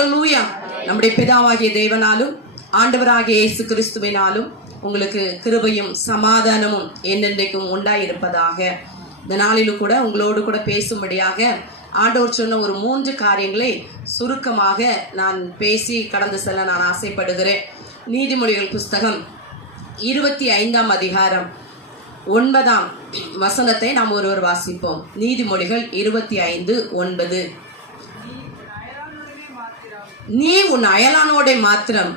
Hallelujah நம்முடைய பிதாவாகிய தேவனாலும் ஆண்டவராகிய இயேசு கிறிஸ்துவினாலும் உங்களுக்கு கிருபையும் சமாதானமும் என்னென்றைக்கும் உண்டாயிருப்பதாக. இந்த நாளிலும் கூட உங்களோடு கூட பேசும்படியாக ஆண்டவர் சொன்ன ஒரு மூன்று காரியங்களை சுருக்கமாக நான் பேசி கடந்து செல்ல நான் ஆசைப்படுகிறேன். நீதிமொழிகள் புஸ்தகம் இருபத்தி ஐந்தாம் அதிகாரம் ஒன்பதாம் வசனத்தை நாம் ஒருவர் வாசிப்போம். நீதிமொழிகள் இருபத்தி ஐந்து ஒன்பது. நீ உன் அயலானோடை மாத்திரம்.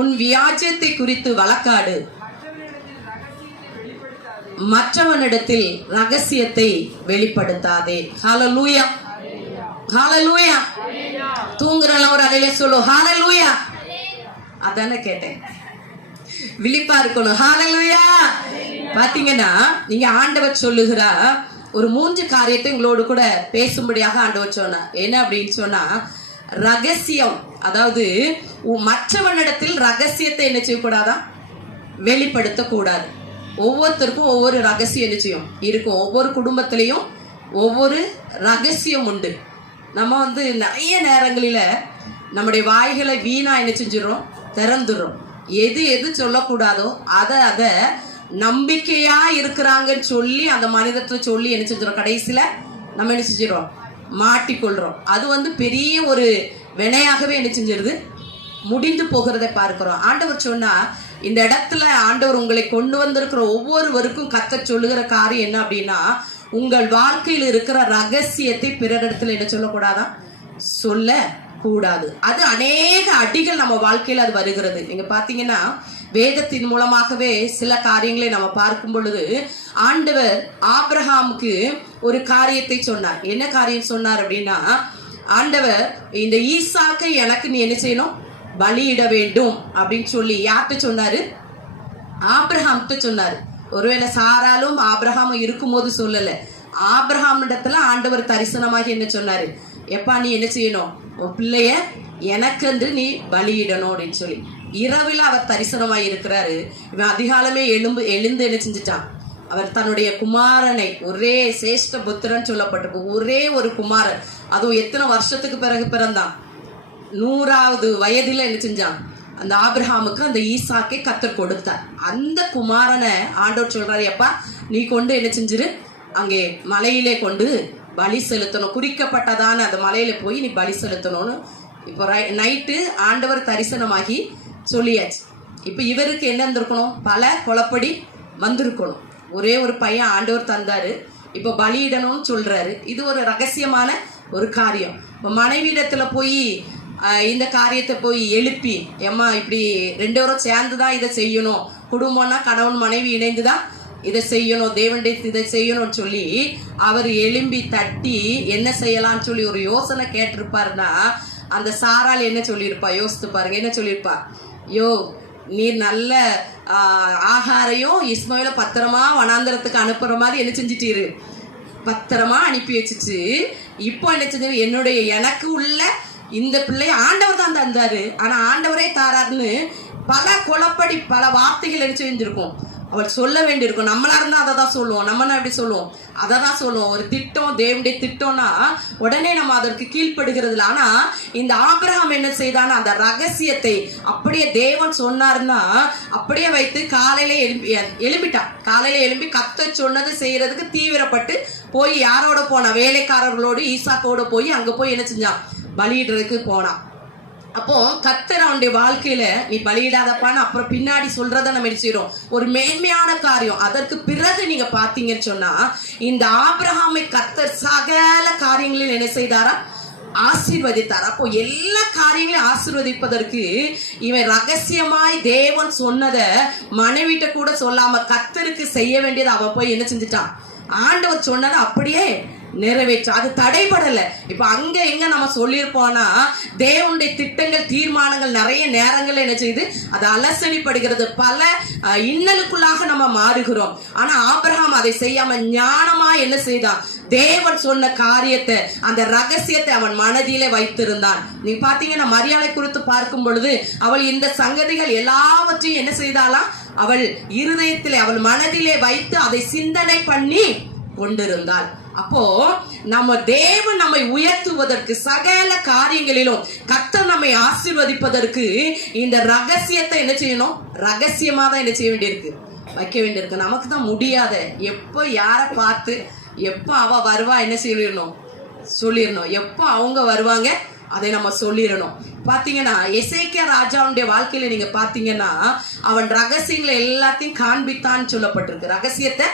உன் வியாஜ்யத்தை குறித்து வழக்காடு. மற்றவனிடத்தில் ரகசியத்தை வெளிப்படுத்தாதே. ஹாலலூயா ஹாலலூயா தூங்குறல ஒரு அலையில சொல்லு ஹாலலூயா அதானே கேட்டேன். விழிப்பா இருக்கணும் ஹாலலூயா பாத்தீங்கன்னா நீங்க ஆண்டவர் சொல்லுகிறா ஒரு மூன்று காரியத்தை உங்களோடு கூட பேசும்படியாக ஆண்டவர் சொன்னார். என்ன அப்படின்னு சொன்னா ரகசியம் அதாவது உ- மற்றவனிடத்தில் ரகசியத்தை என்ன செய்யக்கூடாதா? வெளிப்படுத்தக்கூடாது. ஒவ்வொருத்தருக்கும் ஒவ்வொரு ரகசியம் என்ன செய்யும்? இருக்கும். ஒவ்வொரு குடும்பத்திலையும் ஒவ்வொரு ரகசியம் உண்டு. நம்ம வந்து நிறைய நேரங்களில் நம்முடைய வாய்களை வீணா என்ன செஞ்சிடறோம்? திறந்துடுறோம். எது எது சொல்லக்கூடாதோ அதை அதை நம்பிக்கையா இருக்கிறாங்கன்னு சொல்லி அந்த மனிதத்தை சொல்லி என்ன செஞ்சிடறோம் கடைசியில் நம்ம என்ன செஞ்சிடறோம்? மாட்டிக்கொள்றோம். அது வந்து பெரிய ஒரு வினையாகவே என்ன செஞ்சிருது? முடிந்து போகிறதை பார்க்கிறோம். ஆண்டவர் சொன்னா இந்த இடத்துல ஆண்டவர் உங்களை கொண்டு வந்திருக்கிற ஒவ்வொருவருக்கும் கத்த சொல்லுகிற காரியம் என்ன அப்படின்னா உங்கள் வாழ்க்கையில் இருக்கிற ரகசியத்தை பிறரிடத்துல என்ன சொல்லக்கூடாதா? சொல்ல கூடாது அது அநேக அடிகள் நம்ம வாழ்க்கையில் அது வருகிறது. நீங்க பாத்தீங்கன்னா வேதத்தின் மூலமாகவே சில காரியங்களை நம்ம பார்க்கும் பொழுது ஆண்டவர் ஆப்ரஹாமுக்கு ஒரு காரியத்தை சொன்னார். என்ன காரியம் சொன்னார் அப்படின்னா ஆண்டவர் இந்த ஈசாக்கை எனக்கு நீ என்ன செய்யணும்? பலியிட வேண்டும். அப்படின்னு சொல்லி யார்கிட்ட சொன்னாரு? ஆப்ரஹாம்கிட்ட சொன்னாரு. ஒருவேளை சாராலும் ஆப்ரஹாமும் இருக்கும்போது சொல்லல. ஆப்ரஹாம் இடத்துல ஆண்டவர் தரிசனமாகி என்ன சொன்னாரு? எப்பா நீ என்ன செய்யணும்? உன் பிள்ளைய எனக்கென்று நீ பலியிடணும் அப்படின்னு சொல்லி. இரவில் அவர் தரிசனமாக இருக்கிறாரு. இவன் அதிகாலமே எழும்பு எழுந்து என்ன செஞ்சுட்டான்? அவர் தன்னுடைய குமாரனை ஒரே சேஷ்ட புத்திரன் சொல்லப்பட்டிருக்கு. ஒரே ஒரு குமாரன். அதுவும் எத்தனை வருஷத்துக்கு பிறகு பிறந்தான்? நூறாவது வயதில் என்ன செஞ்சான்? அந்த ஆபிரஹாமுக்கு அந்த ஈசாக்கை கத்தர் கொடுத்தார். அந்த குமாரனை ஆண்டவர் சொல்கிறார் எப்பா நீ கொண்டு என்ன செஞ்சிரு? அங்கே மலையிலே கொண்டு பலி செலுத்தணும். குறிக்கப்பட்டதான அந்த மலையில போய் நீ பலி செலுத்தணும்னு. இப்போ நைட்டு ஆண்டவர் தரிசனமாகி சொல்லியாச்சு. இப்போ இவருக்கு என்ன இருந்திருக்கணும் பல குழப்படி வந்திருக்கணும். ஒரே ஒரு பையன் ஆண்டவர் தந்தாரு. இப்போ பலியிடணும்னு சொல்றாரு. இது ஒரு ரகசியமான ஒரு காரியம். இப்போ மனைவியிடத்துல போய் இந்த காரியத்தை போய் எழுப்பி ஏம்மா இப்படி ரெண்டு பேரும் சேர்ந்து தான் இதை செய்யணும். குடும்பம்னா கணவன் மனைவி இணைந்து தான் இதை செய்யணும். தேவனுடைய இதை செய்யணும்னு சொல்லி அவர் எழும்பி தட்டி என்ன செய்யலாம்னு சொல்லி ஒரு யோசனை கேட்டிருப்பாருன்னா அந்த சாரால் என்ன சொல்லியிருப்பா? யோசித்து பாருங்க. என்ன சொல்லியிருப்பா? யோ நீர் நல்ல ஆகாரையும் இஸ்மாயில பத்திரமா வனாந்தரத்துக்கு அனுப்புற மாதிரி என்ன செஞ்சிட்டீரு? பத்திரமா அனுப்பி வச்சுட்டு இப்போ என்ன செஞ்சது என்னுடைய எனக்கு உள்ள இந்த பிள்ளைய ஆண்டவர் தான் தந்தாரு. ஆனா ஆண்டவரே தாராருன்னு பல குழப்படி பல வார்த்தைகள் என்ன செஞ்சிருக்கும் அவள் சொல்ல வேண்டியிருக்கும். நம்மளா இருந்தால் அதை தான் சொல்லுவோம். நம்ம எப்படி சொல்லுவோம்? அதை தான் சொல்லுவோம். ஒரு திட்டம் தேவனுடைய திட்டம்னா உடனே நம்ம அதற்கு கீழ்ப்படுகிறதுல. ஆனால் இந்த ஆபிரகாம் என்ன செய்தானா அந்த ரகசியத்தை அப்படியே தேவன் சொன்னார்னா அப்படியே வைத்து காலையில எழும்பி எழும்பிட்டான். காலையில எழும்பி கத்த சொன்னது செய்யறதுக்கு தீவிரப்பட்டு போய் யாரோட போனான் வேலைக்காரர்களோடு ஈசாக்கோட போய் அங்கே போய் என்ன செஞ்சான்? பலியிடுறதுக்கு போனான். அப்போ கத்தர் அவனுடைய வாழ்க்கையில நீ பலியிடாதப்பான்னு அப்புறம் பின்னாடி சொல்றத நம்ம என்ன ஒரு மேன்மையான காரியம். அதற்கு பிறகு நீங்க பாத்தீங்கன்னு சொன்னா இந்த ஆபிரஹாமை கத்தர் சகல காரியங்களில் என்ன செய்தாரா? ஆசீர்வதித்தார். அப்போ எல்லா காரியங்களையும் ஆசீர்வதிப்பதற்கு இவன் ரகசியமாய் தேவன் சொன்னதை மனைவிட்ட கூட சொல்லாம கத்தருக்கு செய்ய வேண்டியதை அவன் போய் என்ன செஞ்சுட்டான்? ஆண்டவர் சொன்னதை அப்படியே நிறைவேற்று. அது தடைபடலை. இப்போ அங்கே எங்கே நம்ம சொல்லியிருப்போம்னா தேவனுடைய திட்டங்கள் தீர்மானங்கள் நிறைய நேரங்கள் என்ன செய்யுது அது அலசணிப்படுகிறது. பல இன்னலுக்குள்ளாக நம்ம மாறுகிறோம். ஆனால் ஆபிரகாம் அதை செய்யாமல் ஞானமாக என்ன செய்தான்? தேவன் சொன்ன காரியத்தை அந்த ரகசியத்தை அவன் மனதிலே வைத்திருந்தான். நீ பார்த்தீங்கன்னா மரியாதை குறித்து பார்க்கும் பொழுது அவள் இந்த சங்கதிகள் எல்லாவற்றையும் என்ன செய்தாலாம் அவள் இருதயத்திலே அவள் மனதிலே வைத்து அதை சிந்தனை பண்ணி கொண்டிருந்தாள். அப்போ நம்ம தேவன் நம்மை உயர்த்துவதற்கு சகல காரியங்களிலும் கத்த நம்மை ஆசீர்வதிப்பதற்கு இந்த ரகசியத்தை என்ன செய்யணும்? ரகசியமா தான் என்ன செய்ய வேண்டியிருக்கு? வைக்க வேண்டியிருக்கு. நமக்கு தான் முடியாத எப்போ யாரை பார்த்து எப்போ அவ வருவா என்ன சொல்லிடணும் சொல்லிடணும் எப்போ அவங்க வருவாங்க அதை நம்ம சொல்லிடணும் பார்த்தீங்கன்னா எசேக்கியா ராஜாவுடைய வாழ்க்கையில நீங்க பாத்தீங்கன்னா அவன் ரகசியங்களை எல்லாத்தையும் காண்பித்தான்னு சொல்லப்பட்டிருக்கு. ரகசியத்தை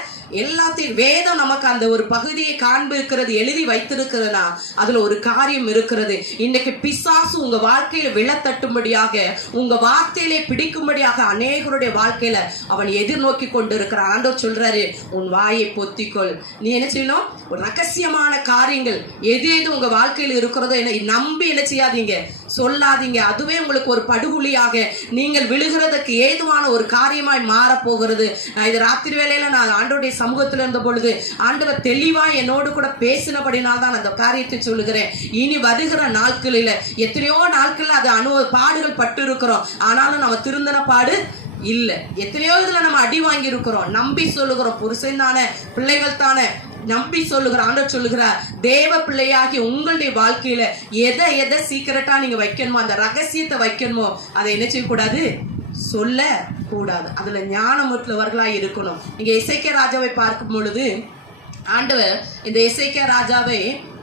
எல்லாத்தையும் வேதம் நமக்கு அந்த ஒரு பகுதியை காண்பிருக்கிறது எழுதி வைத்திருக்கிறதுனா அதுல ஒரு காரியம் இருக்கிறது. இன்னைக்கு பிசாசு உங்க வாழ்க்கையில விழத்தட்டும்படியாக உங்க வார்த்தையிலே பிடிக்கும்படியாக அநேகருடைய வாழ்க்கையில அவன் எதிர்நோக்கி கொண்டு இருக்கிறான் ஆண்டவர் சொல்றாரு உன் வாயை பொத்திக்கொள். நீ என்ன செய்யணும்? ஒரு ரகசியமான காரியங்கள் எது எது உங்க வாழ்க்கையில் இருக்கிறதோ என்ன நம்பி என்ன செய்யாதீங்க. சொல்லாதீங்க. அதுவே உங்களுக்கு ஒரு படுகொலியாக நீங்கள் விழுகிறதுக்கு ஏதுவான ஒரு காரியமாய் மாறப்போகிறது. இது ராத்திரி வேலையில் நான் ஆண்டோடைய சமூகத்தில் இருந்த பொழுது ஆண்டவர் தெளிவாக என்னோடு கூட பேசினபடினால் தான் அந்த காரியத்தை சொல்லுகிறேன். இனி வருகிற நாட்களில் எத்தனையோ நாட்களில் அது அனு பாடுகள் பட்டு இருக்கிறோம் ஆனாலும் நம்ம திருந்தின பாடு இல்லை. எத்தனையோ இதில் நம்ம அடி வாங்கியிருக்கிறோம். நம்பி சொல்லுகிறோம். புருஷன் தானே பிள்ளைகள் தானே. நம்பி சொல்லுகிற ஆண்டவர் சொல்லுகிறார் தேவ பிள்ளையாகி உங்களுடைய வாழ்க்கையில எதை எதை சீக்கிரட்டா நீங்க வைக்கணுமோ அந்த ரகசியத்தை வைக்கணுமோ அதை என்ன செய்யக்கூடாது? சொல்ல கூடாது அதுல ஞானமுற்றவர்களா இருக்கணும். நீங்க இசைக்கிய ராஜாவை பார்க்கும் பொழுது ஆண்டவர் இந்த இசைக்கிய ராஜாவை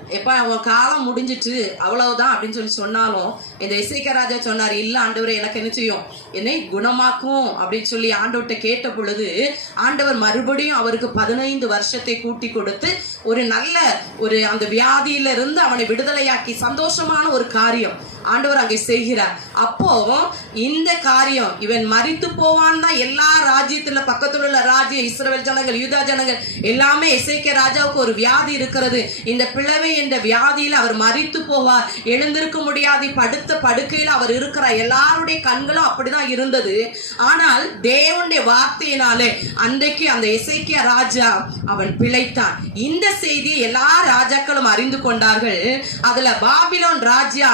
எப்பா அவன் காலம் முடிஞ்சிட்டு அவ்வளவுதான் அப்படின்னு சொல்லி சொன்னாலும் இந்த இசைக்கராஜா சொன்னார் இல்லை ஆண்டவர் எனக்கு என்ன செய்யும்? என்னை குணமாக்கும் அப்படின்னு சொல்லி ஆண்டவர்கிட்ட கேட்ட பொழுது ஆண்டவர் மறுபடியும் அவருக்கு பதினைந்து வருஷத்தை கூட்டி கொடுத்து ஒரு நல்ல ஒரு அந்த வியாதியிலிருந்து அவனை விடுதலையாக்கி சந்தோஷமான ஒரு காரியம். ஆண்டவர் அங்கே செய்கிறார். அப்போ இந்த காரியம் இவன் மறித்து போவான் தான் எல்லா ராஜ்யத்துல பக்கத்துல உள்ள ராஜ்ய இஸ்ரவேல் ஜனங்கள் யூதா ஜனங்கள் எல்லாமே இசைக்க ராஜாவுக்கு ஒரு வியாதி இருக்கிறது. இந்த பிளவை என்ற வியாதியில் அவர் மறித்து போவார். எழுந்திருக்க முடியாது. படுத்த படுக்கையில் அவர் இருக்கிறார். எல்லாருடைய கண்களும் அப்படிதான் இருந்தது. ஆனால் தேவனுடைய வார்த்தையினாலே அன்றைக்கு அந்த இசைக்கிய ராஜா அவன் பிழைத்தான். இந்த செய்தியை எல்லா ராஜாக்களும் அறிந்து கொண்டார்கள். அதுல பாபிலோன் ராஜா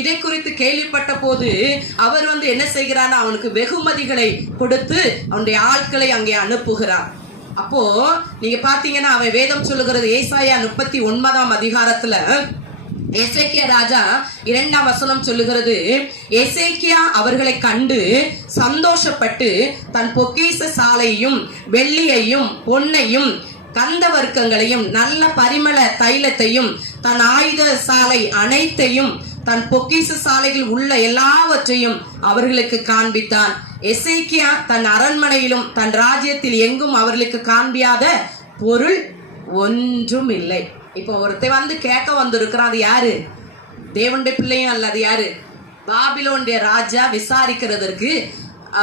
இதை குறித்து கேள்விப்பட்ட போது அவர் வந்து என்ன செய்கிறார் அவனுக்கு வெகுமதிகளை கொடுத்து அவனுடைய ஆட்களை அங்கே அனுப்புகிறார். அப்போ நீங்க பாத்தீங்கன்னா அவன் வேதம் சொல்லுகிறது ஏசாயா முப்பத்தி ஒன்பதாம் அதிகாரத்துல எசேக்கியா ராஜா இரண்டாம் வசனம் சொல்லுகிறது எசேக்கியா அவர்களை கண்டு சந்தோஷப்பட்டு தன் பொக்கேச சாலையும் வெள்ளியையும் பொன்னையும் கந்த வர்க்கங்களையும் நல்ல பரிமள தைலத்தையும் தன் ஆயுத சாலை அனைத்தையும் தன் பொக்கிச சாலையில் உள்ள எல்லாவற்றையும் அவர்களுக்கு காண்பித்தான். எசைக்கியா தன் அரண்மனையிலும் தன் ராஜ்யத்தில் எங்கும் அவர்களுக்கு காண்பியாத பொருள் ஒன்றும் இல்லை இப்போ ஒருத்தன் வந்து கேட்க வந்திருக்கிறான் அது யாரு? தேவனுடைய பிள்ளையும் அல்லது யாரு? பாபிலோனுடைய ராஜா விசாரிக்கிறதற்கு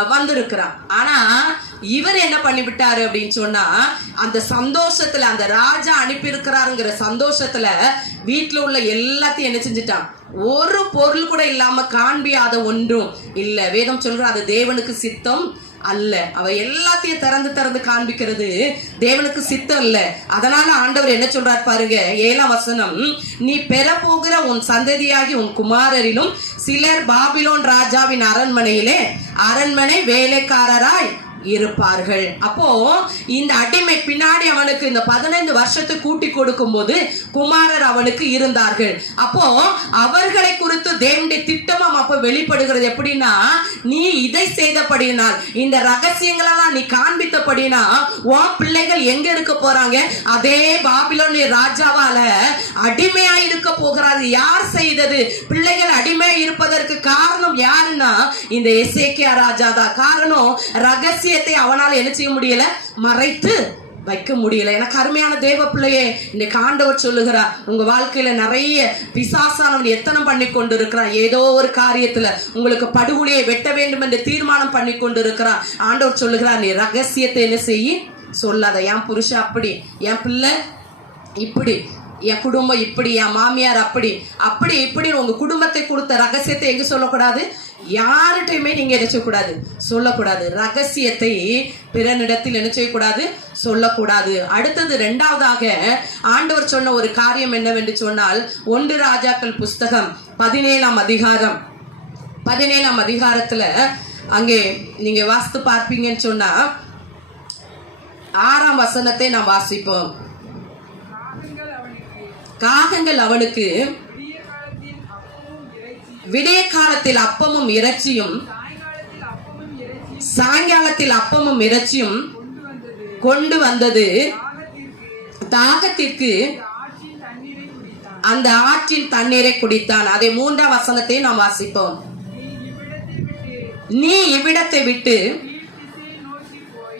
வந்திருக்கிறான். ஆனா இவர் என்ன பண்ணிவிட்டாரு அப்படின்னு சொன்னா அந்த சந்தோஷத்துல அந்த ராஜா அனுப்பியிருக்கிறாருங்கிற சந்தோஷத்துல வீட்டுல உள்ள எல்லாத்தையும் என்ன செஞ்சுட்டான்? ஒரு பொருள் கூட இல்லாம காண்பியாத ஒன்றும் இல்ல. வேதம் சொல்ற அது தேவனுக்கு சித்தம் அல்ல. அவ எல்லாத்தையும் திறந்து திறந்து காண்பிக்கிறது தேவனுக்கு சித்தம் இல்ல அதனால ஆண்டவர் என்ன சொல்றார் பாருங்க? ஏழாம் வசனம் நீ பெற போகிற உன் சந்ததியாகி உன் குமாரரிலும் சிலர் பாபிலோன் ராஜாவின் அரண்மனையிலே அரண்மனை வேலைக்காரராய் இருப்பார்கள். அப்போ இந்த அடிமை பின்னாடி அவனுக்கு இந்த பதினைந்து வருஷத்தை கூட்டி கொடுக்கும் போது குமாரர் அவனுக்கு இருந்தார்கள். அப்போ அவர்களை குறித்து தேவனுடைய திட்டமும் அப்ப வெளிப்படுகிறது எப்படின்னா நீ இதை செய்தபடினால் இந்த ரகசியங்களெல்லாம் நீ காண்பித்தபடினா உன் பிள்ளைகள் எங்க இருக்க போறாங்க? அதே பாபிலோனிய ராஜாவால அடிமையா இருக்க போகிறாரு. யார் செய்தது? பிள்ளைகள் அடிமையா இருப்பதற்கு காரணம் யாருன்னா இந்த எசேக்கியா ராஜா தான். காரணம் ரகசியத்தை அவனால் என்ன செய்ய முடியல? மறைத்து வைக்க முடியல. எனக்கு அருமையான தேவ பிள்ளையே இன்னைக்கு ஆண்டவர் சொல்லுகிறா உங்க வாழ்க்கையில நிறைய பிசாசானவன் எத்தனை பண்ணி கொண்டு இருக்கிறான் ஏதோ ஒரு காரியத்துல உங்களுக்கு படுகொலியை வெட்ட வேண்டும் என்று தீர்மானம் பண்ணி கொண்டு இருக்கிறான் ஆண்டவர் சொல்லுகிறா நீ ரகசியத்தை என்ன செய்யி சொல்லாத. என் புருஷன் அப்படி என் பிள்ளை இப்படி என் குடும்பம் இப்படி என் மாமியார் அப்படி அப்படி இப்படி உங்க குடும்பத்தை கொடுத்த ரகசியத்தை எங்க சொல்லக்கூடாது? யார்கிட்டையுமே நீங்க என்ன செய்யக்கூடாது சொல்லக்கூடாது. ரகசியத்தை பிறனிடத்தில் என்ன செய்யக்கூடாது சொல்லக்கூடாது. அடுத்தது ரெண்டாவதாக ஆண்டவர் சொன்ன ஒரு காரியம் என்னவென்று சொன்னால் ஒன்று ராஜாக்கள் புஸ்தகம் பதினேழாம் அதிகாரம். பதினேழாம் அதிகாரத்துல அங்கே நீங்க வாசித்து பார்ப்பீங்கன்னு சொன்னா ஆறாம் வசனத்தை நாம் வாசிப்போம். காகங்கள் அவனுக்கு விடிய காலத்தில் அப்பமும் இறைச்சியும் சாயங்காலத்தில் அப்பமும் இறைச்சியும் கொண்டு வந்தது. தாகத்திற்கு அந்த ஆற்றின் தண்ணீரை குடித்தான். அதை மூன்றாம் வசனத்தை நாம் வாசிப்போம். நீ இவ்விடத்தை விட்டு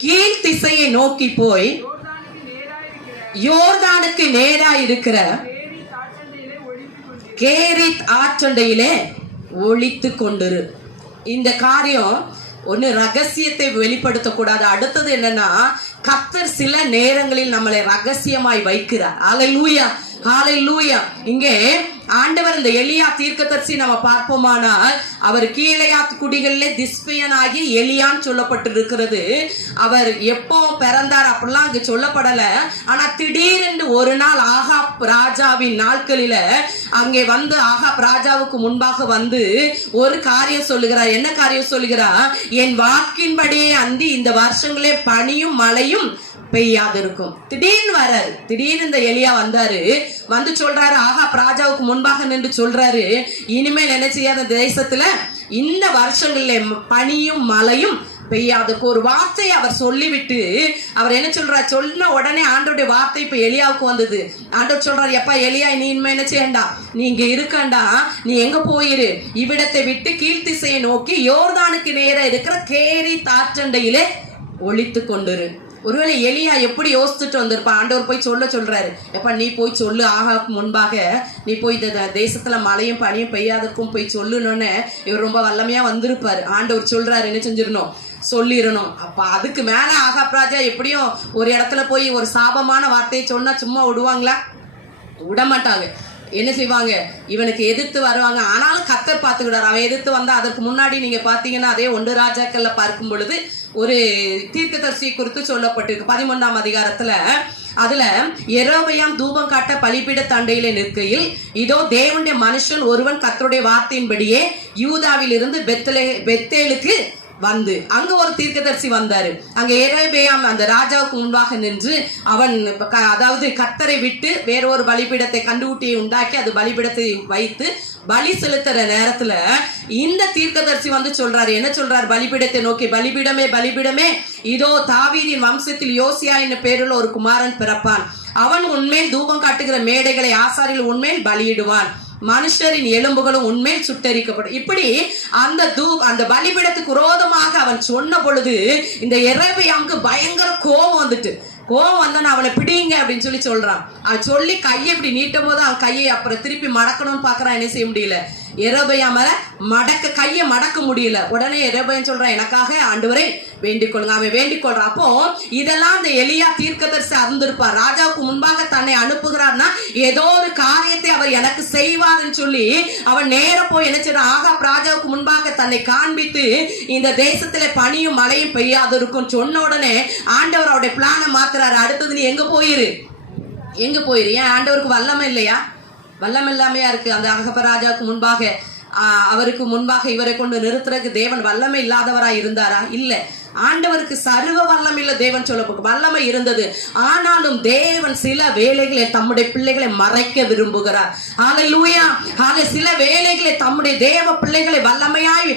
கீழ் திசையை நோக்கி போய் யோர்தானுக்கு நேராக இருக்கிற நேரா இருக்கிற கேரித் ஆற்றண்டையிலே ஒழித்து கொண்டிரு. இந்த காரியம் ஒன்று ரகசியத்தை வெளிப்படுத்தக்கூடாது. அடுத்தது என்னன்னா கத்தர் சில நேரங்களில் நம்மளை ரகசியமாய் வைக்கிறார். காலை ஹalleluya இங்கே ஆண்டவர் இந்த எலியா தீர்க்கதரிசி நம்ம பார்ப்போமானால் அவர் கீழையாத் குடிகளிலே திஸ்பியனாகி எலியான்னு சொல்லப்பட்டிருக்கிறது. அவர் எப்போ பிறந்தார் அப்படிலாம் அங்கே சொல்லப்படல. ஆனா திடீரென்று ஒரு நாள் ஆகாப் ராஜாவின் நாட்களில அங்கே வந்து ஆகாப் ராஜாவுக்கு முன்பாக வந்து ஒரு காரியம் சொல்லுகிறார். என்ன காரியம் சொல்லுகிறார்? என் வாக்கின்படியே அந்தி இந்த வருஷங்களே பனியும் மழையும் பெய்யாதிருக்கும் திடீர்னு வராரு. திடீர்னு இந்த எலியா வந்தாரு. வந்து சொல்றாரு ஆகா ராஜாவுக்கு முன்பாக நின்று சொல்றாரு. இனிமேல் என்ன செய்யாத தேசத்துல இந்த வருஷங்கள்ல பனியும் மழையும் பெய்யாதுக்கு ஒரு வார்த்தையை அவர் சொல்லிவிட்டு அவர் என்ன சொல்றார்? சொன்ன உடனே ஆண்டோடைய வார்த்தை இப்ப எலியாவுக்கு வந்தது. ஆண்டவர் சொல்றாரு எப்பா எலியா நீ இனிமே என்ன செய்யண்டா? நீ இங்க இருக்கண்டா? நீ எங்க போயிரு? இவ்விடத்தை விட்டு கீழ்த்திசையை நோக்கி யோர்தானுக்கு நேர இருக்கிற கேரி தாற்றண்டையிலே ஒழித்து கொண்டிரு. ஒருவேளை எலியா எப்படி யோசிச்சுட்டு வந்திருப்பா? ஆண்டவர் போய் சொல்ல சொல்றாரு. எப்ப நீ போய் சொல்லு. ஆகா முன்பாக நீ போய் இந்த தேசத்துல மழையும் பனியும் பெய்யாதற்கும் போய் சொல்லுனோன்னு இவர் ரொம்ப வல்லமையா வந்திருப்பாரு. ஆண்டவர் சொல்றாரு என்ன செஞ்சிடணும்? சொல்லிடணும். அப்ப அதுக்கு மேல ஆகாப் ராஜா எப்படியும் ஒரு இடத்துல போய் ஒரு சாபமான வார்த்தையை சொன்னா சும்மா விடுவாங்களா? விட மாட்டாங்க என்ன செய்வாங்க? இவனுக்கு எதிர்த்து வருவாங்க. ஆனாலும் கத்தர் பார்த்துக்கிட்டார் அவன் எதிர்த்து வந்தா அதற்கு முன்னாடி நீங்க பாத்தீங்கன்னா அதே ஒன்று ராஜாக்கள்ல பார்க்கும் பொழுது ஒரு தீர்க்கதர்சி குறித்து சொல்லப்பட்டிருக்கு. பதிமூன்றாம் அதிகாரத்துல அதுல எரோமையாம் தூபம் காட்ட பலிபீட தண்டையில நிற்கையில் இதோ தேவனுடைய மனுஷன் ஒருவன் கத்தருடைய வார்த்தையின்படியே யூதாவில் இருந்து பெத்தலே பெத்தேலுக்கு வந்து. அங்க ஒரு தீர்க்கதரிசி வந்தாரு. அங்க எரேபியாம் அந்த ராஜாவுக்கு முன்பாக நின்று அவன் க- அதாவது கத்தரை விட்டு வேறொரு பலிபீடத்தை கண்டுகுட்டியை உண்டாக்கி அது பலிபீடத்தை வைத்து பலி செலுத்துற நேரத்துல இந்த தீர்க்கதரிசி வந்து சொல்றாரு. என்ன சொல்றாரு? பலிபீடத்தை நோக்கி பலிபீடமே பலிபீடமே இதோ தாவீதின் வம்சத்தில் யோசியா என்ற பேருள்ள ஒரு குமாரன் பிறப்பான். அவன் உண்மையில் தூபம் காட்டுகிற மேடைகளை ஆசாரில் உண்மையில் பலியிடுவான். மனுஷரின் எலும்புகளும் உண்மையில் சுட்டரிக்கப்படும். இப்படி அந்த தூ அந்த பலிபீடத்துக்கு விரோதமாக அவன் சொன்ன பொழுது இந்த எரபியாவுக்கு பயங்கர கோபம் வந்துட்டு. கோபம் வந்தோன்னு அவளை பிடிங்க அப்படின்னு சொல்லி சொல்றான். அவன் சொல்லி கையை இப்படி நீட்டும் போது அவன் கையை அப்புறம் திருப்பி மடக்கணும்னு பாக்குறான் என்ன செய்ய முடியல? எரபையாம மடக்க கையை மடக்க முடியல. உடனே இரபையன் சொல்றான் எனக்காக ஆண்டு வரை வேண்டிக் கொள்ளுங்க அவன் வேண்டிக் கொள்றான் அப்போ இதெல்லாம் அந்த எலியா தீர்க்கதரிசி அறிந்திருப்பார். ராஜாவுக்கு முன்பாக தன்னை அனுப்புகிறார்னா ஏதோ ஒரு காரியத்தை அவர் எனக்கு செய்வார்னு சொல்லி அவன் நேர போய் என்ன ஆகா ராஜாவுக்கு முன்பாக தன்னை காண்பித்து இந்த தேசத்துல பனியும் மழையும் பெய்யாது இருக்கும் சொன்ன உடனே ஆண்டவர் அவருடைய பிளானை மாத்துறாரு. அடுத்தது நீ எங்க போயிரு? எங்க போயிரு? ஏன் ஆண்டவருக்கு வல்லமை இல்லையா? வல்லம் இல்லாமையா இருக்கு. அந்த அகப்ப ராஜாவுக்கு முன்பாக அவருக்கு முன்பாக இவரை கொண்டு நிறுத்துறதுக்கு தேவன் வல்லமை இல்லாதவராக இருந்தாரா? இல்லை. ஆண்டவருக்கு சர்வ வல்லம் இல்ல தேவன் சொல்ல வல்லமை இருந்தது. ஆனாலும் தேவன் சில வேலைகளை தம்முடைய பிள்ளைகளை மறைக்க விரும்புகிறார். ஹalleluya ஹalleluya சில வேலைகளை தம்முடைய தேவ பிள்ளைகளை வல்லமையாய்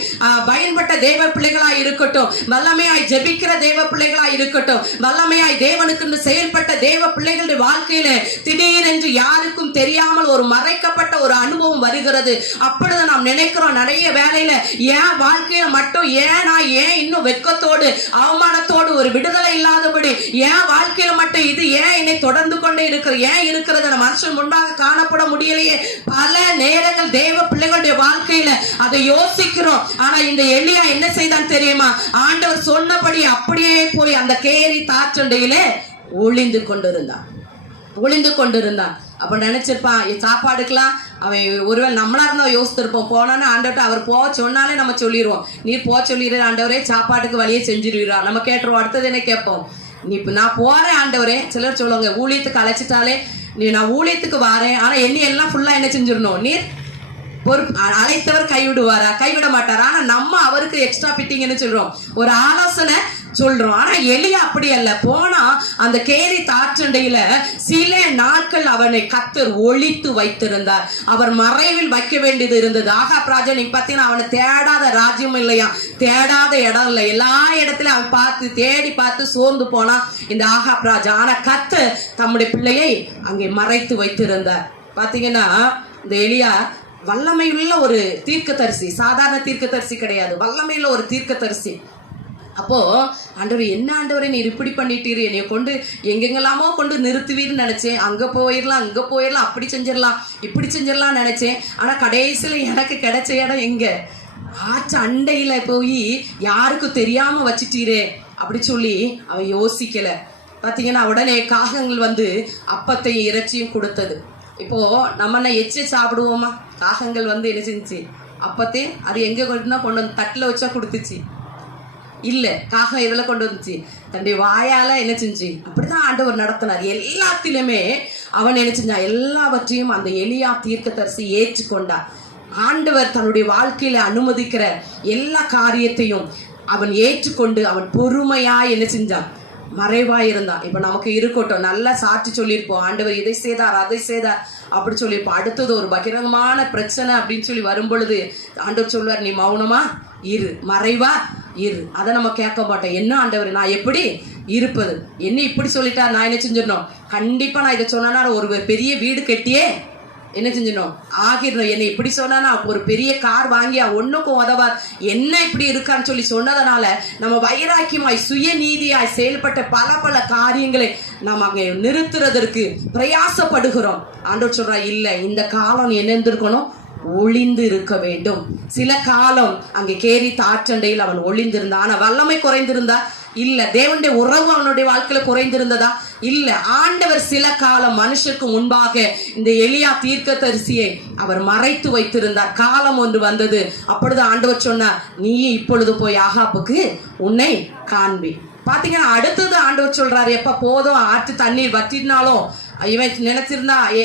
பயன்பட்ட தேவ பிள்ளைகளாய் இருக்கட்டும். வல்லமையாய் ஜெபிக்கிற தேவ பிள்ளைகளாய் இருக்கட்டும். வல்லமையாய் தேவனுக்கு செயல்பட்ட தேவ பிள்ளைகளுடைய வாழ்க்கையில திடீரென்று யாருக்கும் தெரியாமல் ஒரு மறைக்கப்பட்ட ஒரு அனுபவம் வருகிறது. அப்பொழுது நாம் நினைக்கிறோம் நிறைய வேலையில ஏன் வாழ்க்கையில மட்டும் ஏன் நான் ஏன் இன்னும் வெக்கத்தோடு வெட்கத்தோடு அவமானத்தோடு ஒரு விடுதலை இல்லாதபடி ஏன் வாழ்க்கையில மட்டும் இது ஏன் என்னை தொடர்ந்து கொண்டே இருக்கிற ஏன் இருக்கிறது மனுஷன் முன்பாக காணப்பட முடியலையே. பல நேரங்கள் தேவ பிள்ளைகளுடைய வாழ்க்கையில அதை யோசிக்கிறோம். ஆனா இந்த எளியா என்ன செய்தான் தெரியுமா? ஆண்டவர் சொன்னபடி அப்படியே போய் அந்த கேரி தாற்றண்டையிலே ஒளிந்து கொண்டிருந்தான். ஒளிந்து கொண்டிருந்தான். அப்ப நினைச்சிருப்பான் சாப்பாடுக்கெல்லாம் அவன் ஒருவேளை நம்மளா இருந்தா யோசித்திருப்போம். போனான்னு ஆண்டவர்கிட்ட அவர் போக சொன்னாலே நம்ம சொல்லிடுவோம் நீ போக சொல்லிடுற ஆண்டவரே சாப்பாட்டுக்கு வழியே செஞ்சிருவா நம்ம கேட்டுருவோம். அடுத்தது என்ன கேட்போம்? நீ இப்போ நான் போறேன் ஆண்டவரே. சிலர் சொல்லுவாங்க ஊழியத்துக்கு அழைச்சிட்டாலே நீ நான் ஊழியத்துக்கு வாரேன். ஆனா என்ன எல்லாம் ஃபுல்லா என்ன செஞ்சிடணும்? நீர் பொறுப்பு. அழைத்தவர் கைவிடுவாரா? கைவிட மாட்டாரா? ஆனா நம்ம அவருக்கு எக்ஸ்ட்ரா ஃபிட்டிங்னு சொல்றோம். ஒரு ஆலோசனை சொல்றோம். ஆனா எலியா அப்படி அல்ல. போனா அந்த கேரி தாற்றண்டையில சில நாட்கள் அவனை கத்தர் ஒழித்து வைத்திருந்தார். அவர் மறைவில் வைக்க வேண்டியது இருந்தது. ஆகா ராஜா நீங்க பாத்தீங்கன்னா அவனை தேடாத ராஜ்யம் இல்லையா? தேடாத இடம் இல்லை. எல்லா இடத்துலயும் அவன் பார்த்து தேடி பார்த்து சோர்ந்து போனா இந்த ஆகா ராஜா. ஆனா கத்தர் தம்முடைய பிள்ளையை அங்கே மறைத்து வைத்திருந்தார். பாத்தீங்கன்னா இந்த எலியா வல்லமையுள்ள ஒரு தீர்க்கதரிசி. சாதாரண தீர்க்கதரிசி கிடையாது. வல்லமையுள்ள ஒரு தீர்க்கதரிசி. அப்போ ஆண்டவர் என்ன ஆண்டவரை நீர் இப்படி பண்ணிட்டீர்? என்னை கொண்டு எங்கெங்கெல்லாமோ கொண்டு நிறுத்துவீர்னு நினைச்சேன். அங்க போயிடலாம் அங்க போயிடலாம் அப்படி செஞ்சிடலாம் இப்படி செஞ்சிடலாம் நினைச்சேன். ஆனா கடைசியில எனக்கு கிடைச்ச இடம் எங்க? ஆச்சு அண்டையில போய் யாருக்கும் தெரியாம வச்சிட்டீரே? அப்படி சொல்லி அவன் யோசிக்கல. பார்த்தீங்கன்னா உடனே காகங்கள் வந்து அப்பத்தையும் இறைச்சியும் கொடுத்தது. இப்போ நம்ம என்ன எச்சு சாப்பிடுவோமா? காகங்கள் வந்து என்ன செஞ்சு அப்பத்தே அது எங்கே கொண்டு கொண்டு வந்து தட்டில் வச்சா கொடுத்துச்சு. இல்லை காகம் இதில் கொண்டு வந்துச்சு? தன்னுடைய வாயால் என்ன செஞ்சு? அப்படிதான் ஆண்டவர் நடத்தினார். எல்லாத்திலுமே அவன் என்ன செஞ்சான்? எல்லாவற்றையும் அந்த எளியா தீர்க்கதரிசி ஏற்றுக்கொண்டார். ஆண்டவர் தன்னுடைய வாழ்க்கையில அனுமதிக்கிற எல்லா காரியத்தையும் அவன் ஏற்றுக்கொண்டு அவன் பொறுமையா என்ன செஞ்சான்? மறைவா இருந்தான். இப்ப நமக்கு இருக்கட்டும். நல்லா சாட்சி சொல்லியிருப்போம். ஆண்டவர் இதை செய்தார் அதை செய்தார் அப்படி சொல்லியிருப்போம். அடுத்தது ஒரு பகிரங்கமான பிரச்சனை அப்படின்னு சொல்லி வரும் பொழுது ஆண்டவர் சொல்வார் நீ மௌனமா இரு. மறைவா இரு. அதை நம்ம கேட்க மாட்டோம். என்ன ஆண்டவர் நான் எப்படி இருப்பது? என்ன இப்படி சொல்லிட்டா நான் என்ன செஞ்சிடணும்? கண்டிப்பா நான் இதை சொன்னா ஒரு பெரிய வீடு கட்டியே என்ன செஞ்சிடணும்? ஆகிடணும். என்னை இப்படி சொன்னா ஒரு பெரிய கார் வாங்கியா ஒன்றுக்கும் உதவா என்ன இப்படி இருக்கான்னு சொல்லி சொன்னதனால நம்ம வைராக்கியமாய் சுயநீதியாய் செயல்பட்ட பல பல காரியங்களை நாம் அங்கே நிறுத்துறதற்கு பிரயாசப்படுகிறோம். ஆண்டவர் சொல்றா இல்லை இந்த காலம் என்ன இருந்திருக்கணும் ஒளிந்து இருக்க வேண்டும் சில காலம் அங்கே கேரி தாற்றண்டையில் அவன் ஒளிந்திருந்தான். ஆனால் வல்லமை குறைந்திருந்தா? இல்ல. தேவனுடைய உறவு அவனுடைய வாழ்க்கையில குறைந்திருந்ததா? இல்ல. ஆண்டவர் சில காலம் மனுஷருக்கு முன்பாக இந்த எளியா தீர்க்க தரிசியை அவர் மறைத்து வைத்திருந்தார். காலம் ஒன்று வந்தது. அப்பொழுது ஆண்டவர் சொன்னார் நீ இப்பொழுது போய் ஆகாப்புக்கு உன்னை காண்பி. பாத்தீங்கன்னா அடுத்தது ஆண்டவர் சொல்றாரு எப்ப போதும் ஆற்று தண்ணீர் வற்றினாலும் இவன் நினைச்சிருந்தா ஏ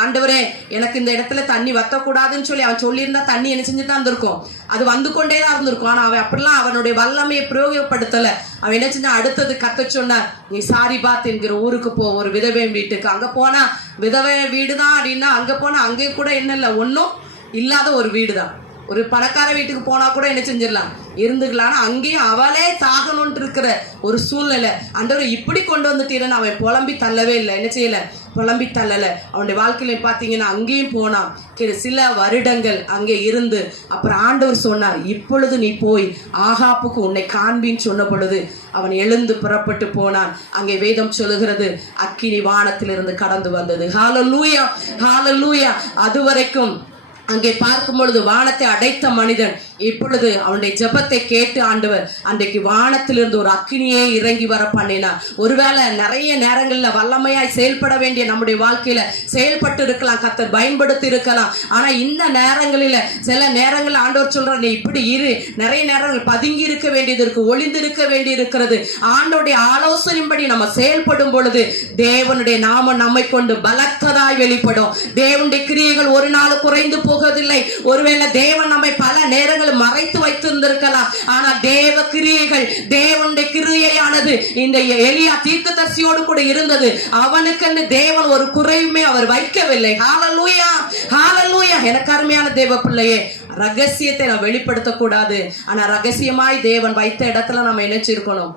ஆண்டவரே எனக்கு இந்த இடத்துல தண்ணி வத்தக்கூடாதுன்னு சொல்லி அவன் சொல்லியிருந்தா தண்ணி என்ன செஞ்சு தான் இருந்திருக்கும். அது வந்து கொண்டே தான் இருந்திருக்கும். ஆனா அவன் அப்படிலாம் அவனுடைய வல்லமையை பிரயோகப்படுத்தல. அவன் என்ன செஞ்சா அடுத்தது கத்த சொன்னார் நீ சாரி பாத் என்கிற ஊருக்கு போ ஒரு விதவை வீட்டுக்கு. அங்க போனா விதவை வீடு தான் அப்படின்னா அங்க போனா அங்கேயும் கூட என்ன இல்லை ஒன்றும் இல்லாத ஒரு வீடு தான் ஒரு பணக்கார வீட்டுக்கு போனா கூட என்ன செஞ்சிடலாம்? இருந்துக்கலாம் அங்கேயும் அவளே சாகணும்னு இருக்கிற ஒரு சூழ்நிலை. ஆண்டவர் இப்படி கொண்டு வந்துட்டீரன்னு அவன் புலம்பி தள்ளவே இல்லை. என்ன செய்யல? புலம்பி தள்ளலை. அவனுடைய வாழ்க்கையில பார்த்தீங்கன்னா அங்கேயும் போனான் கிற- சில வருடங்கள் அங்கே இருந்து அப்புறம் ஆண்டவர் சொன்னார் இப்பொழுது நீ போய் ஆகாப்புக்கு உன்னை காண்பின்னு சொன்ன பொழுது அவன் எழுந்து புறப்பட்டு போனான். அங்கே வேதம் சொல்லுகிறது அக்கினி வானத்திலிருந்து கடந்து வந்தது. ஹாலலூயா ஹாலலூயா அது வரைக்கும் அங்கே பார்க்கும் பொழுது வானத்தை அடைத்த மனிதன் இப்பொழுது அவனுடைய ஜெபத்தை கேட்டு ஆண்டவர் அன்றைக்கு வானத்திலிருந்து ஒரு அக்கினியே இறங்கி வர பண்ணினார். ஒருவேளை நிறைய நேரங்களில் வல்லமையாய் செயல்பட வேண்டிய நம்முடைய வாழ்க்கையில செயல்பட்டு இருக்கலாம் கத்தர் பயன்படுத்தி இருக்கலாம் ஆனா இந்த நேரங்களில சில நேரங்களில் ஆண்டவர் சொல்ற நீ இப்படி இரு. நிறைய நேரங்கள் பதுங்கி இருக்க வேண்டியது இருக்கு ஒளிந்து இருக்க வேண்டி இருக்கிறது. ஆண்டோடைய ஆலோசனைப்படி நம்ம செயல்படும் பொழுது தேவனுடைய நாமம் நம்மை கொண்டு பலத்ததாய் வெளிப்படும். தேவனுடைய கிரியைகள் ஒரு நாள் குறைந்து போவதில்லை ஒருவேளை தேவன் நம்மை பல நேரங்கள் நேரங்களில் மறைத்து வைத்திருந்திருக்கலாம். ஆனா தேவ கிரியைகள் தேவனுடைய கிரியையானது இந்த எலியா தீர்க்கதரிசியோடு கூட இருந்தது. அவனுக்கு தேவன் ஒரு குறையுமே அவர் வைக்கவில்லை. ஹாலலூயா ஹாலலூயா எனக்கு அருமையான தேவ பிள்ளையே ரகசியத்தை நான் வெளிப்படுத்தக்கூடாது. ஆனா ரகசியமாய் தேவன் வைத்த இடத்துல நம்ம நினைச்சிருக்கணும்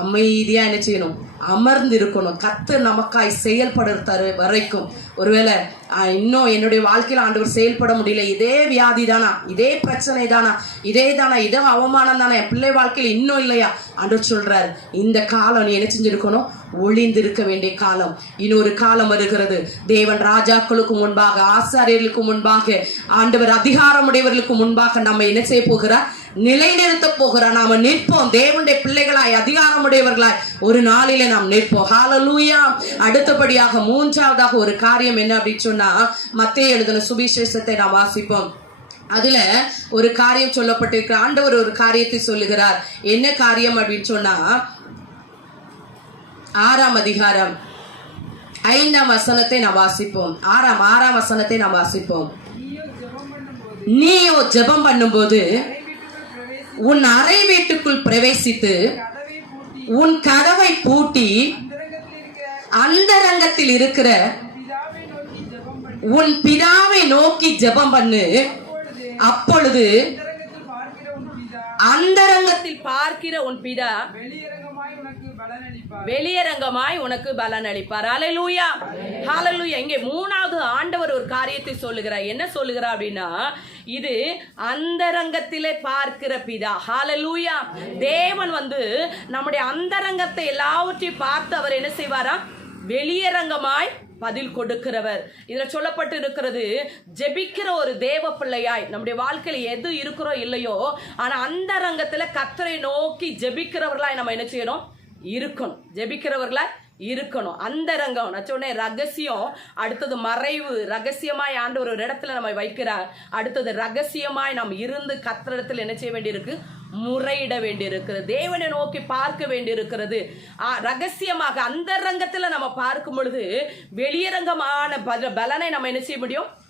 அமைதியா என்ன செய்யணும்? அமர்ந்து இருக்கணும் கத்து நமக்காய் செயல்படுத்தாரு வரைக்கும். ஒருவேளை இன்னும் என்னுடைய வாழ்க்கையில் ஆண்டவர் செயல்பட முடியல. இதே வியாதி தானா? இதே பிரச்சனை தானா? இதே தானா? இதே அவமானம் தானா? என் பிள்ளை வாழ்க்கையில் இன்னும் இல்லையா? ஆண்டவர் சொல்றாரு இந்த காலம் நீ என்ன செஞ்சிருக்கணும்? ஒளிந்திருக்க வேண்டிய காலம். இன்னொரு காலம் வருகிறது. தேவன் ராஜாக்களுக்கு முன்பாக ஆசாரியர்களுக்கு முன்பாக ஆண்டவர் அதிகாரமுடையவர்களுக்கு முன்பாக நம்ம என்ன செய்ய போகிறார்? நிலைநிறுத்த போகிறார். நாம நிற்போம். தேவனுடைய பிள்ளைகளாய் அதிகாரமுடையவர்களாய் ஒரு நாளில நாம் நிற்போம். ஹாலலூயா அடுத்தபடியாக மூன்றாவதாக ஒரு காரியம் என்ன அப்படின்னு சொன்னா மத்திய எழுதின சுவிசேஷத்தை நாம் வாசிப்போம். அதுல ஒரு காரியம் சொல்லப்பட்டிருக்கு. ஆண்டவர் ஒரு காரியத்தை சொல்லுகிறார். என்ன காரியம் அப்படின்னு சொன்னா ஆறாம் அதிகாரம் ஐந்தாம் வசனத்தை நாம் வாசிப்போம். ஆறாம் ஆறாம் வசனத்தை நாம் வாசிப்போம். நீயோ ஜெபம் பண்ணும்போது உன் அறை வீட்டுக்குள் பிரவேசித்து உன் கதவை பூட்டி அந்தரங்கத்தில் இருக்கிற உன் பிதாவை நோக்கி ஜெபம் பண்ணு. அப்பொழுது அந்தரங்கத்தில் அந்தரங்கத்தில் பார்க்கிற உன் பிதா. வெளியரங்கமாய் உனக்கு பலன் அளிப்பார். ஹalleluya ஹalleluya இங்கே மூணாவது ஆண்டவர் ஒரு காரியத்தை சொல்லுகிறார். என்ன சொல்லுகிறார் அப்படின்னா இது அந்தரங்கத்திலே பார்க்கிற பிதா. ஹalleluya தேவன் வந்து நம்முடைய அந்தரங்கத்தை எல்லாவற்றையும் பார்த்து அவர் என்ன செய்வாரா? வெளியரங்கமாய் பதில் கொடுக்கிறவர். இதில் சொல்லப்பட்டு இருக்கிறது ஜெபிக்கிற ஒரு தேவ பிள்ளையாய். நம்முடைய வாழ்க்கையில் எது இருக்கிறோ இல்லையோ ஆனால் அந்த ரங்கத்தில் கத்தரை நோக்கி ஜெபிக்கிறவர்களாய் நம்ம என்ன செய்யணும்? இருக்கணும். ஜெபிக்கிறவர்களாய் இருக்கணும். அந்த ரங்கம். நான் சொன்னேன் ரகசியம். அடுத்தது மறைவு. ரகசியமாய் ஆண்டு ஒரு இடத்துல நம்ம வைக்கிறார். அடுத்தது ரகசியமாய் நாம் இருந்து கத்திர இடத்துல என்ன செய்ய வேண்டியிருக்கு? முறையிட வேண்டியிருக்கிறது. தேவனை நோக்கி பார்க்க வேண்டியிருக்கிறது. ஆ, ரகசியமாக அந்த ரங்கத்தில் நம்ம பார்க்கும் பொழுது வெளியரங்கமான பல- பலனை நம்ம என்ன செய்ய முடியும்?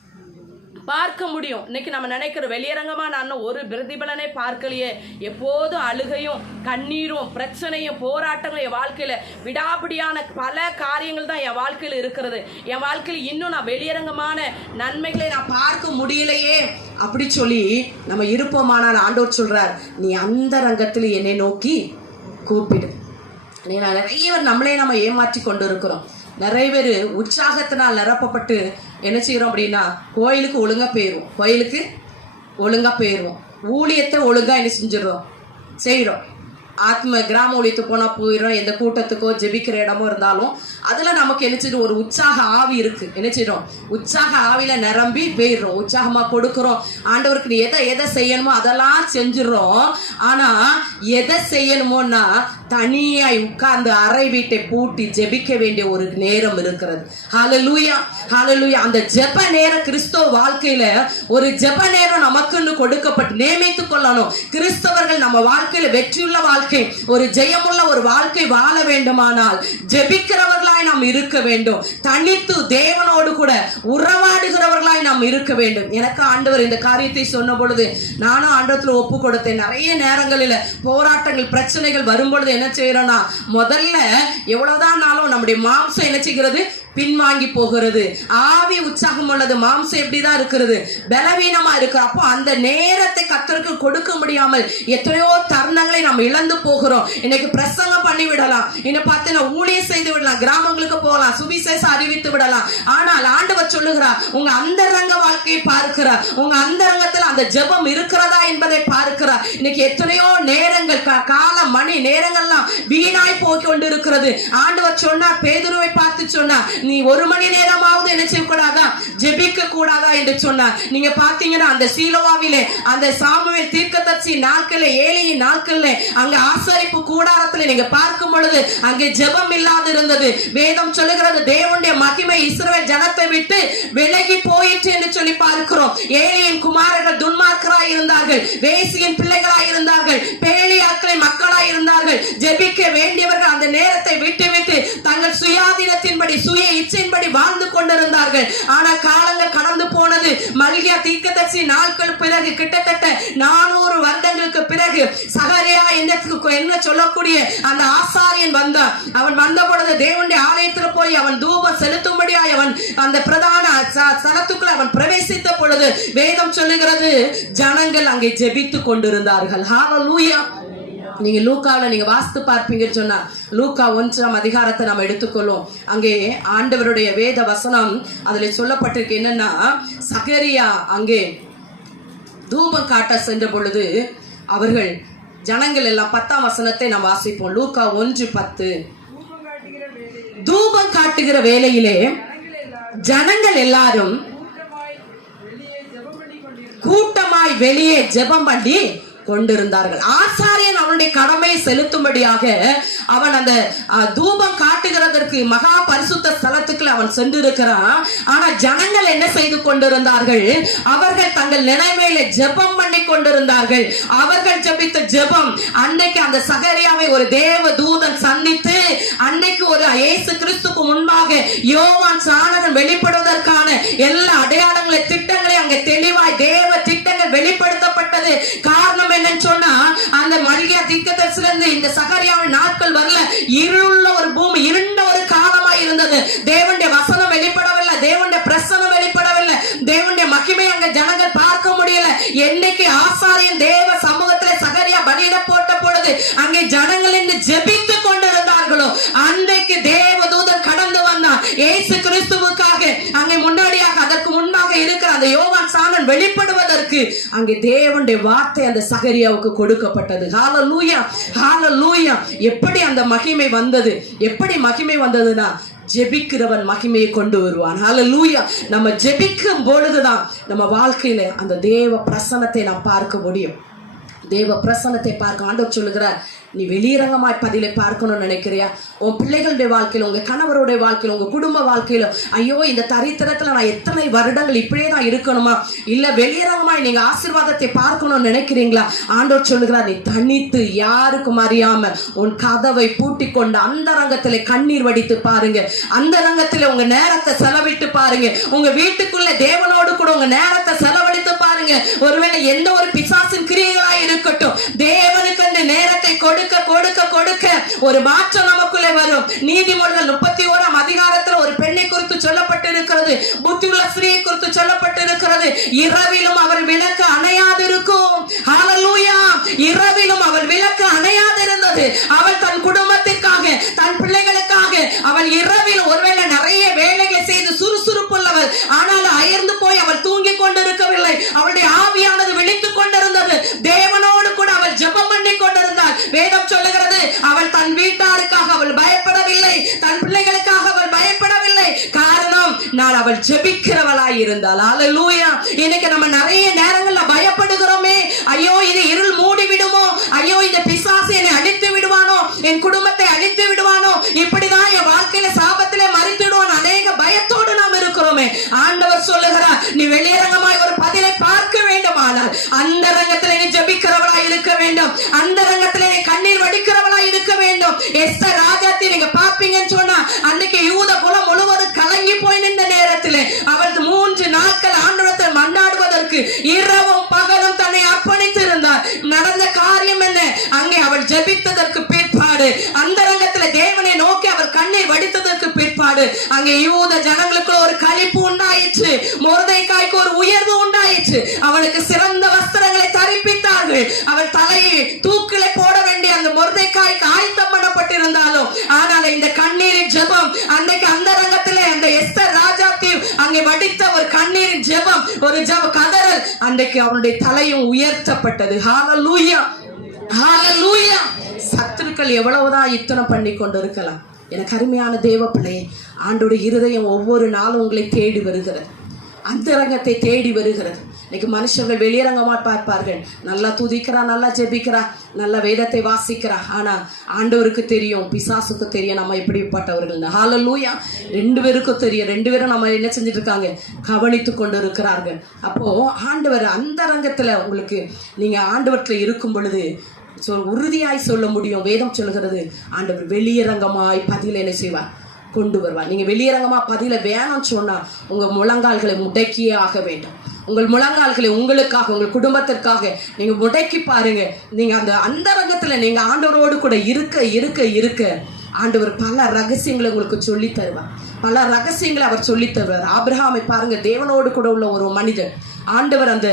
பார்க்க முடியும். இன்னைக்கு நம்ம நினைக்கிற வெளியரங்கமா நான் ஒரு பிரதிபலனை பார்க்கலையே. எப்போதும் அழுகையும் கண்ணீரும் பிரச்சனையும் போராட்டங்களும் என் வாழ்க்கையில விடாபிடியான பல காரியங்கள் தான் என் வாழ்க்கையில இருக்கிறது. என் வாழ்க்கையில் இன்னும் நான் வெளியரங்கமான நன்மைகளை நான் பார்க்க முடியலையே. அப்படி சொல்லி நம்ம இருப்போமானால் ஆண்டோர் சொல்றார் நீ அந்த ரங்கத்தில் என்னை நோக்கி கூப்பிடு. நீ நான் நிறைய பேர் நம்மளே நம்ம ஏமாற்றி கொண்டு இருக்கிறோம் நிறைய பேர் உற்சாகத்தினால் நிரப்பப்பட்டு என்ன செய்கிறோம் அப்படின்னா கோயிலுக்கு ஒழுங்கா போயிடுவோம். கோயிலுக்கு ஒழுங்கா போயிடுவோம். ஊழியத்தை ஒழுங்கா என்ன செஞ்சிடுறோம்? செய்கிறோம் ஆத்ம கிராம ஒழித்து போனால் போயிடும் எந்த கூட்டத்துக்கோ ஜெபிக்கிற இடமோ இருந்தாலும் அதில் நமக்கு என்ன ஒரு உற்சாக ஆவி இருக்கு. என்ன செய்யறோம்? உற்சாக ஆவியில் நிரம்பி போயிடுறோம். உற்சாகமாக கொடுக்குறோம். ஆண்டவருக்கு நீ எதை எதை செய்யணுமோ அதெல்லாம் செஞ்சிடறோம். ஆனால் எதை செய்யணுமோன்னா தனியாய் உட்கார்ந்து அறை வீட்டை பூட்டி ஜெபிக்க வேண்டிய ஒரு நேரம் இருக்கிறது. ஹலலூயா ஹலலூயா அந்த ஜெப நேரம் கிறிஸ்தவ வாழ்க்கையில ஒரு ஜெப நேரம் நமக்குன்னு கொடுக்கப்பட்டு நியமித்துக் கொள்ளணும். கிறிஸ்தவர்கள் நம்ம வாழ்க்கையில வெற்றியுள்ள வாழ்க்கை ஒரு ஜெயமுள்ள ஒரு வாழ்க்கை வாழ வேண்டுமானால் ஜெபிக்கிறவர்களாய் நாம் இருக்க வேண்டும். தனித்து தேவனோடு கூட உறவாடுகிறவர்களாய் நாம் இருக்க வேண்டும். எனக்கு ஆண்டவர் இந்த காரியத்தை சொன்ன பொழுது நானும் ஆண்டத்தில் ஒப்பு கொடுத்தேன் நிறைய நேரங்களில் போராட்டங்கள் பிரச்சனைகள் வரும்பொழுது என்ன செய்யறோம்னா முதல்ல எவ்வளவுதான் நாளும் நம்முடைய மாம்சம் என்ன செய்கிறது? பின்வாங்கி போகிறது. ஆவி உற்சாகம் உள்ளது மாம்சம் எப்படிதான் இருக்கிறது? பலவீனமா இருக்கு. அப்போ அந்த நேரத்தை கத்தருக்கு கொடுக்க முடியாமல் எத்தனையோ தருணங்களை நம்ம இழந்து போகிறோம். இன்னைக்கு பிரசங்கம் பண்ணி விடலாம். இன்னும் பார்த்தீங்கன்னா ஊழியர் செய்து விடலாம். கிராமங்களுக்கு போகலாம். சுவிசேஷம் அறிவித்து விடலாம். ஆனால் ஆண்டவர் சொல்லுகிறார் உங்க அந்தரங்க வாழ்க்கையை பார்க்கிறார். உங்க அந்தரங்கத்தில் அந்த ஜெபம் இருக்கிறதா என்பதை பார்க்கிறார். இன்னைக்கு எத்தனையோ நேரங்கள் கால கால மணி நேரங்கள்லாம் வீணாய் போய் கொண்டிருக்கிறது ஆண்டவர் சொன்னார் பேதுருவை பார்த்து சொன்னார் நீ ஒரு மணி நேரமாவது என்ன செய்யக்கூடாதா? ஜெபிக்க கூடாதா என்று சொன்னார். நீங்க பாத்தீங்கன்னா அந்த சீலோவாவிலே அந்த சாமுவேல் தீர்க்கதர்சி நாட்கள்ல ஏழையின் நாட்கள்ல அங்க ஆசரிப்பு கூடாரத்துல நீங்க பார்க்கும் பொழுது அங்கே ஜெபம் இல்லாது இருந்தது வேதம் சொல்லுகிறது தேவனுடைய மகிமை இஸ்ரவேல் ஜனத்தை விட்டு விலகி போயிற்று என்று சொல்லி பார்க்கிறோம். ஏழையின் குமாரர்கள் துன்மார்க்கராய் இருந்தார்கள் வேசியின் பிள்ளைகளாய் இருந்தார்கள் பேலியாக்களை இருந்தார்கள். ஜெபிக்க வேண்டியவர்கள் அந்த நேரத்தை விட்டு விட்டு தங்கள் சுயாதீனத்தின்படி சுய இச்சையின்படி வாழ்ந்து கொண்டிருந்தார்கள். ஆனா காலங்கள் கடந்து போனது. மல்கியா தீர்க்கதரிசி நாட்கள் பிறகு கிட்டத்தட்ட நானூறு வருடங்களுக்கு பிறகு சகரியா என்ன சொல்லக்கூடிய அந்த ஆசாரியன் வந்தான் அவன் வந்த பொழுது தேவனுடைய ஆலயத்தில் போய் அவன் தூபம் செலுத்தும்படியாய் அவன் அந்த பிரதான ஸ்தலத்துக்குள் அவன் பிரவேசித்த பொழுது வேதம் சொல்லுகிறது ஜனங்கள் அங்கே ஜெபித்து கொண்டிருந்தார்கள். ஹalleluya நீங்க லூக்காவில் நீங்க வாஸ்து பார்ப்பீங்கன்னு சொன்னா லூக்கா ஒன்றாம் அதிகாரத்தை நம்ம எடுத்துக்கொள்ளும் அங்கே ஆண்டவருடைய வேத வசனம் அதில் சொல்லப்பட்டிருக்கு என்னன்னா சகரியா அங்கே தூபம் காட்ட சென்ற பொழுது அவர்கள் ஜனங்கள் எல்லாம் பத்தாம் வசனத்தை நாம் வாசிப்போம். லூக்கா ஒன்று பத்து. தூபம் காட்டுகிற வேலையிலே ஜனங்கள் எல்லாரும் கூட்டமாய் வெளியே ஜெபம் பண்ணி கொண்டிருந்தார்கள். ஆசாரியன் அவனுடைய கடமையை செலுத்தும்படியாக அவன் அந்த தூபம் காட்டுகிறதற்கு மகா பரிசுத்த ஸ்தலத்துக்குள்ள அவன் சென்றிருக்கிறான். ஆனா ஜனங்கள் என்ன செய்து கொண்டிருந்தார்கள்? அவர்கள் தங்கள் நிலைமையில ஜெபம் பண்ணி கொண்டிருந்தார்கள். அவர்கள் ஜெபித்த ஜெபம் அன்னைக்கு அந்த சகரியாவை ஒரு தேவ தூதன் சந்தித்து அன்னைக்கு ஒரு இயேசு கிறிஸ்துக்கு முன்பாக யோவான் சாணகன் வெளிப்படுவதற்கான எல்லா அடையாள இந்த சகரியாவின் நாட்கள் வரல. இருளுள்ள ஒரு பூமி இருண்ட ஒரு காலமா இருந்தது. தேவனுடைய வசனம் வெளிப்படவில்லை. தேவனுடைய பிரசனம் வெளிப்படவில்லை. தேவனுடைய மகிமை அங்க ஜனங்கள் பார்க்க முடியல. என்னைக்கு ஆசாரியன் தேவ சமூகத்துல சகரியா பலியிட போட்ட பொழுது அங்கே ஜனங்கள் என்று ஜெபித்து கொண்டிருந்தார்களோ அன்றைக்கு தேவ அந்த யோவான் சாணன் வெளிப்படுவதற்கு அங்கே தேவனுடைய வார்த்தை அந்த சகரியாவுக்கு கொடுக்கப்பட்டது. ஹால லூயா ஹால லூயா எப்படி அந்த மகிமை வந்தது? எப்படி மகிமை வந்ததுன்னா ஜெபிக்கிறவன் மகிமையை கொண்டு வருவான். ஹalleluya நம்ம ஜெபிக்கும் பொழுதுதான் நம்ம வாழ்க்கையில அந்த தேவ பிரசன்னத்தை நாம் பார்க்க முடியும். தேவ பிரசன்னத்தை பார்க்க ஆண்டவர் சொல்லுகிறார் நீ வெளியரங்கமாய் பதிலை பார்க்கணும்னு நினைக்கிறியா? உன் பிள்ளைகளுடைய வாழ்க்கையில உங்க கணவருடைய வாழ்க்கையில உங்க குடும்ப வாழ்க்கையில ஐயோ இந்த தரித்திரத்துல நான் எத்தனை வருடங்கள் இப்படியே தான் இருக்கணுமா? இல்ல வெளியரங்கமாய் நீங்க ஆசீர்வாதத்தை பார்க்கணும்னு நினைக்கிறீங்களா? ஆண்டோர் சொல்லுகிறார் நீ தனித்து யாருக்கும் அறியாம உன் கதவை பூட்டி கொண்டு அந்த ரங்கத்திலே கண்ணீர் வடித்து பாருங்க. அந்த ரங்கத்திலே உங்க நேரத்தை செலவிட்டு பாருங்க. உங்க வீட்டுக்குள்ள தேவனோடு கூட உங்க நேரத்தை செலவழித்து பாருங்க. ஒருவேளை எந்த ஒரு பிசாசின் கிரியைகளா இருக்கட்டும் தேவனுக்கு அந்த நேரத்தை கொடுக்க கொடுக்க கொடுக்க. ஒரு மாற்றம் நமக்குள்ளே வரும். நீதிமொழிகள் முப்பத்தி ஓராம் அதிகாரத்தில் ஒரு பெண்ணை குறித்து சொல்லப்பட்டிருக்கிறது. புத்தியுள்ள ஸ்திரீயை குறித்து சொல்லப்பட்டிருக்கிறது. இரவிலும் அவள் விளக்கு அணையாதிருக்கும். இரவிலும் அவள் விளக்கு அணையாதிருந்தது. அவள் தன் குடும்பத்திற்காக தன் பிள்ளைகளுக்காக அவள் இரவில் ஒருவேளை நிறைய வேலைகளை செய்து சுறுசுறுப்புள்ளவள் ஆனால் அயர்ந்து போய் அவள் தூங்கிக் கொண்டிருக்கவில்லை அவளுடைய ஆவியானது விழித்துக் கொண்டிருந்தது தேவனோடு கூட அவள் ஜெபம் பண்ணி கொண்டிருந்தாள் வேதம் சொல்லுகிறது அவள் தன் வீட்டாருக்காக அவள் பயப்படவில்லை தன் பிள்ளைகளுக்காக அவள் பயப்படவில்லை காரணம் நான் அவள் ஜெபிக்கிறவளாய் இருந்தாள். அலலூயா இன்னைக்கு நம்ம நிறைய நேரங்கள்ல பயப்படுகிறோமே. ஐயோ இது இருள் மூடி விடுமோ ஐயோ இந்த பிசாசு என்னை அழித்து விடுவானோ? என் குடும்பத்தை அழித்து விடுவானோ? இப்படிதான் என் வாழ்க்கையில சாபத்திலே மறித்துடுவான் அநேக பயத்தோடு நாம் இருக்கிறோமே. ஆண்டவர் சொல்லுகிறார் நீ வெளியரங்கமாய் ஒரு பதிலை பார்க்க வேண்டுமானால் அந்த ரங்கத்திலே நீ ஜபிக்கிறவளாய் இருக்க வேண்டும். அந்த ரங்கத்திலே நீ கண்ணீர் வடிக்கிறவளாய் இருக்க வேண்டும். எஸ்தர் ராஜாத்தி நீங்க பார்ப்பீங்கன்னு சொன்னா அன்னைக்கு யூத குலம் முழுவதும் கலங்கி போய் நின்ற நேரத்திலே அவள் மூன்று நாட்கள் ஆண்டவத்தை மன்னாடுவதற்கு இரவும் பகலும் தன்னை அர்ப்பணித்து இருந்தார் நடந்த காரியம் என்ன? அங்கே அவள் ஜெபித்ததற்கு பிற்பாடு அந்த ரங்கத்துல தேவனை நோக்கி அவர் கண்ணை வடித்ததற்கு பிற்பாடு அங்கே யூத ஜனங்களுக்குள்ள ஒரு கழிப்பு உண்டாயிற்று. மொரதைக்காய்க்கு ஒரு உயர்வு உண்டாயிற்று. அவளுக்கு சிறந்த வஸ்திரங்களை தரிப்பித்தார்கள். அவள் தலையை தூக்கிலே போட வேண்டிய அந்த மொரதைக்காய்க்கு ஆயத்தம் பண்ணப்பட்டிருந்தாலும் ஆனால் இந்த கண்ணீரின் ஜெபம் அன்னைக்கு அந்த ரங்கத்திலே அந்த எஸ்தர் ராஜாத்தி அங்கே வடித்த ஒரு கண்ணீரின் ஜெபம் ஒரு ஜெப கதறல். அன்றைக்கு அவனுடைய தலையும் உயர்த்தப்பட்டது. ஹாலலூயா ஹாலலூயா சத்துருக்கள் எவ்வளவுதான் யுத்தனம் பண்ணி கொண்டு இருக்கலாம் எனக்கு அருமையான தேவ பிள்ளையே ஆண்டோட இருதயம் ஒவ்வொரு நாளும் உங்களை தேடி வருகிறது. அந்தரங்கத்தை தேடி வருகிறது. இன்னைக்கு மனுஷர்கள் வெளியரங்கமா பார்ப்பார்கள். நல்லா துதிக்கிறா நல்லா ஜெபிக்கிறா நல்ல வேதத்தை வாசிக்கிறா. ஆனா ஆண்டவருக்கு தெரியும் பிசாசுக்கு தெரியும் நம்ம எப்படிப்பட்டவர்கள். லூயா ரெண்டு பேருக்கும் தெரியும். ரெண்டு பேரும் நம்ம என்ன செஞ்சுட்டு இருக்காங்க கவனித்து கொண்டு இருக்கிறார்கள் அப்போ ஆண்டவர் அந்த ரங்கத்துல உங்களுக்கு நீங்க ஆண்டவர்கள் இருக்கும் பொழுது சொல் உறுதியாய் சொல்ல முடியும். வேதம் சொல்கிறது ஆண்டவர் வெளியரங்கமாய் பதில் என்ன செய்வார்? கொண்டு வருவார். நீங்க வெளியரங்கமா பதில வேணாம்னு சொன்னா உங்க முழங்கால்களை முடக்கியே ஆக வேண்டும். உங்கள் முழங்கால்களை உங்களுக்காக உங்கள் குடும்பத்திற்காக நீங்க முடக்கி பாருங்க. நீங்க அந்த அந்த ரங்கத்துல நீங்க ஆண்டவரோடு கூட இருக்க இருக்க இருக்க ஆண்டவர் பல ரகசியங்களை உங்களுக்கு சொல்லி தருவார். பல ரகசியங்களை அவர் சொல்லி தருவார். ஆபிரகாமை பாருங்க தேவனோடு கூட உள்ள ஒரு மனிதன். ஆண்டவர் அந்த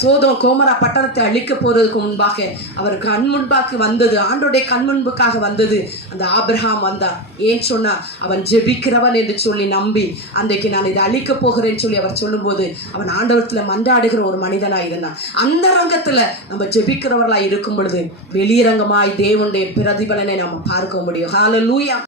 சோதம் கோமரா பட்டணத்தை அழிக்க போறதுக்கு முன்பாக அவர் கண் முன்பாக வந்தது. ஆண்டோடைய கண் முன்புக்காக வந்தது. அந்த ஆபிரகாம் வந்தார். ஏன் சொன்னா அவன் ஜெபிக்கிறவன் என்று சொல்லி நம்பி அன்றைக்கு நான் இதை அழிக்க போகிறேன்னு சொல்லி அவர் சொல்லும்போது அவன் ஆண்டவரத்துல மன்றாடுகிற ஒரு மனிதனாக இருந்தான். அந்த ரங்கத்துல நம்ம ஜெபிக்கிறவர்களாய் இருக்கும் பொழுது வெளியரங்கமாய் தேவனுடைய பிரதிபலனை நம்ம பார்க்க முடியும். ஹால லூயா